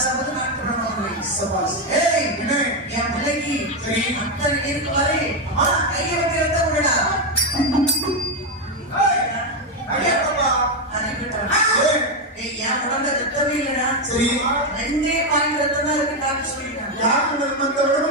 சபதம் நாட்டு சபாஸ் ஏய் என் பிள்ளைக்கு சரி அத்தனை இருக்கு பாரு கையை வைக்க ரத்தம் விடடா என் உடம்புல ரத்தமே இல்லடா சரி 2 பாயிண்ட் ரத்தம் தான் இருக்கு டாக்டர் சொல்லிட்டாங்க யாரு நம்ம உடம்பு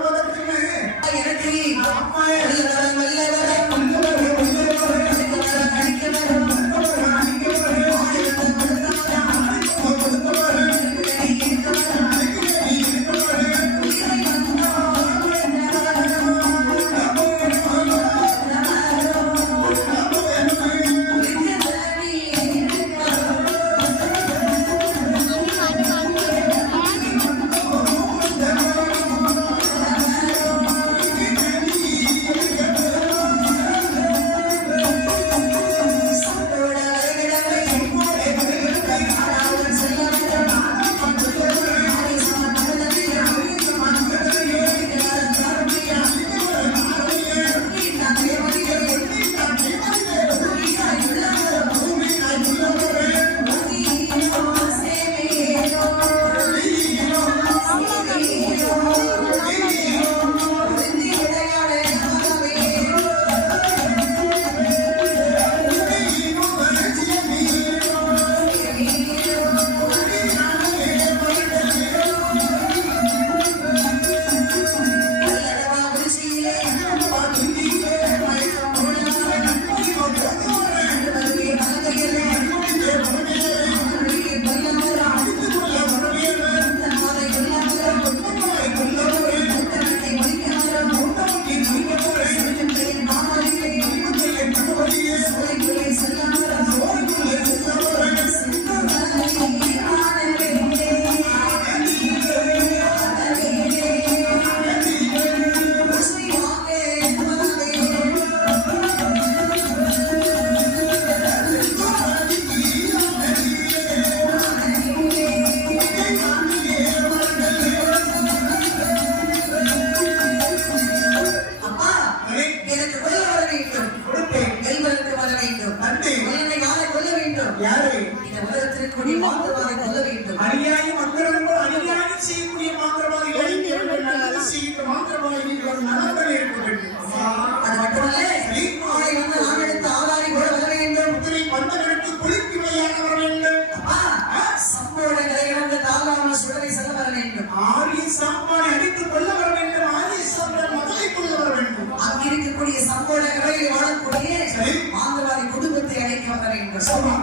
எனக்கு அம்மா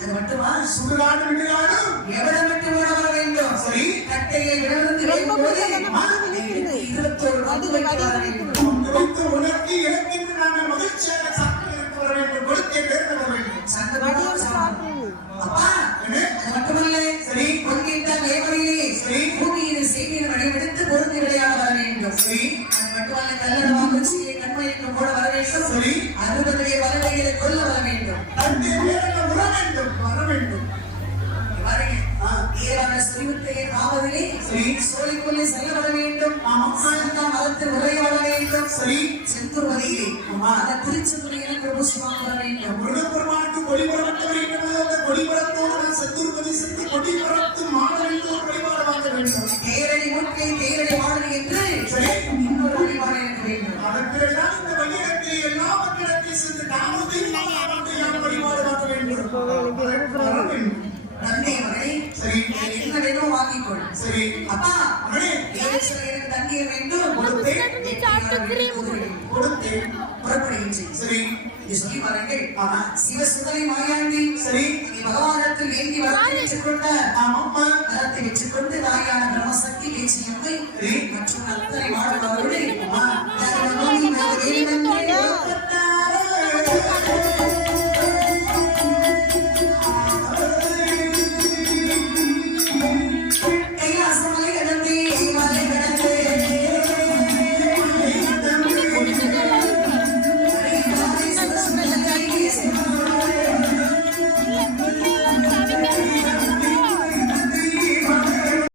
அது மட்டுமா சுடுகாடு விடுகாடு எவரை விட்டு வர வேண்டும் சரி கட்டையை விழுந்து உனக்கு எனக்கு நாங்கள் மகிழ்ச்சியாக சாப்பிட்டு வர வேண்டும் கொடுத்தே பேர் வர வேண்டும் அப்பா அது மட்டுமல்ல சரி கொள்கின்ற நேமரிலே சரி பூமியின் செய்தியின் வடிவெடுத்து பொருந்தி விளையாட வர வேண்டும் சரி அது மட்டுமல்ல கல்லடமா குச்சியை கண்மைக்கு போட வர வேண்டும் சரி அறுபதிலே வரவைகளை கொல்ல வர வேண்டும் தந்தை பேரில் உற வேண்டும் வர வேண்டும் சோழிக்குள்ளே செல்ல வர வேண்டும் மதத்தில் உரையாட வேண்டும் சரி செந்துருவதிலே திருச்செந்துரையில பிரபுசிவாக வர வேண்டும் முருகப்பெருமானுக்கு கொடிபுறத்த வேண்டும் அந்த கொடிபுறத்தோடு செந்துருவதி சென்று கொடிபுறத்து மாடலில் ஒரு வழிபாடு வாங்க வேண்டும் தேரடி முட்டை தேரடி மாடல் என்று இன்னொரு வழிபாடு இருக்க வேண்டும் அதற்குதான் இந்த வழிகத்தை எல்லா மக்களுக்கும் சென்று தாமதத்தில் வழிபாடு வாங்க வேண்டும் நன்றி அவரை சரி என்ன வேணும் வாங்கிக்கொள் சரி அப்பா எனக்கு தண்ணீர் வேண்டும் கொடுத்து புறப்படுகின்றேன் சரி சொல்லி வாருங்கள் சிவசுந்தரை மாயாண்டி சரி பகவானத்தில் வேண்டி வரத்தை வெற்றுக்கொண்ட நாம் அம்மா வரத்தை வெற்றுக்கொண்டு தாயான பிரம்மசக்தி பேச்சியம்மை மற்றும் அத்தனை வாழ்வார்